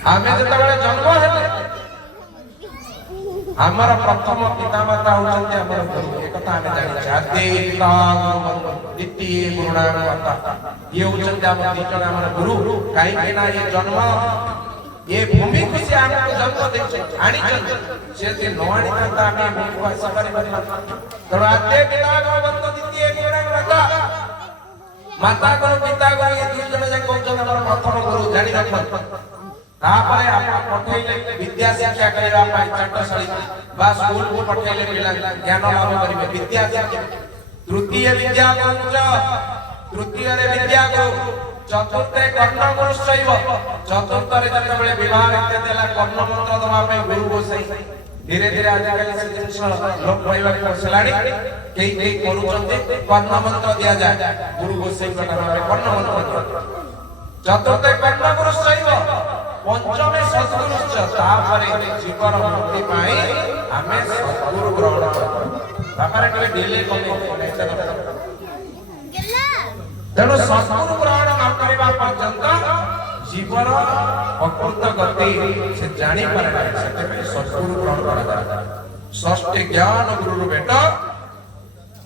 आमे जेतबेले जन्म हेले हमारा प्रथम पितामाता होचंती हमर गुरु ए कथा आमे जानि छाते पिता गुरु द्वितीय गुरुनानकता ये होचंती हमर दीजन हमर गुरु काई के ना ये जन्म ये भूमि को से हमको जन्म देछे आनी चंद से जे नवाणी था आमे भूमि को आशा करि बरला तो आते पिता गुरु द्वितीय गुरुनानकता माता गुरु पिता गुरु ये दीजन जे कहउछन हमर प्रथम गुरु जानि रखन तापरे आप पठैले विद्या शिक्षा करबा पाई चट्टशाली बा स्कूल को पठैले पिला ज्ञान लाभ करिवे विद्या शिक्षा तृतीय विद्या गुरुच तृतीय रे विद्या गुरु चतुर्थे कर्ण गुरु शैव चतुर्थ रे जतबेले विवाह इत्यादि देला कर्ण मंत्र दवा पे गुरु गोसाई धीरे धीरे आज काली से जिंस लोक पाइबा पसलाणी केई करूचंते कर्ण मंत्र दिया जाय गुरु गोसाई को नाम पे कर्ण मंत्र चतुर्थे कर्ण गुरु शैव पंचमे सद्गुरुश्च तापरे जीवन मुक्ति पाई आमे सद्गुरु ग्रहण करब तापरे के डिले कोने तेणु सद्गुरु ग्रहण न करबा पर्यंत जीवन अकृत गति से जानि पारे ना सेते सद्गुरु ग्रहण करा षष्ठ ज्ञान गुरु बेट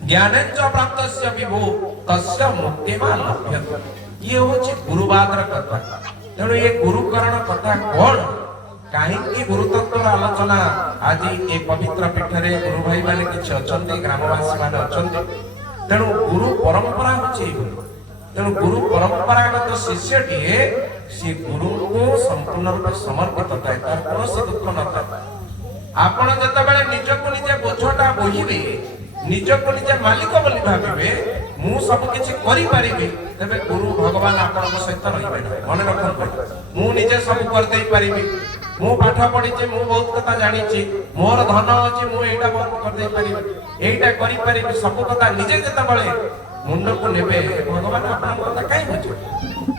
ज्ञानेच प्राप्तस्य विभु तस्य मुक्तिमा लभ्यते ये होछि गुरुवादर कथा तेणु ये गुरुकरण कथा कौन कहीं गुरु तत्व आलोचना आज ये पवित्र पीठ रे गुरु भाई माने किछ अछंती ग्रामवासी माने अछंती तेणु गुरु परंपरा होछि तेणु गुरु परंपरागत शिष्यटी से गुरु को संपूर्ण रूप समर्पित थाए तार कोनोसी दुख न थाए आपण जतबेले निजको निजे बोझटा बोहिबे निजको निजे मालिक बोली भाबिबे मु सब किछि करि पारिबे तबे गुरु भगवान आपन सहित रहिबे मन रखन मु निजे सब कर देई पारिबे मु पाठ पढिछि मु बहुत कथा जानिछि मोर धन अछि मु एटा कर देई पारिबे एटा करि पारिबे सब कथा निजे जतबेले मुंड को नेबे भगवान आपन कथा काई बुझे।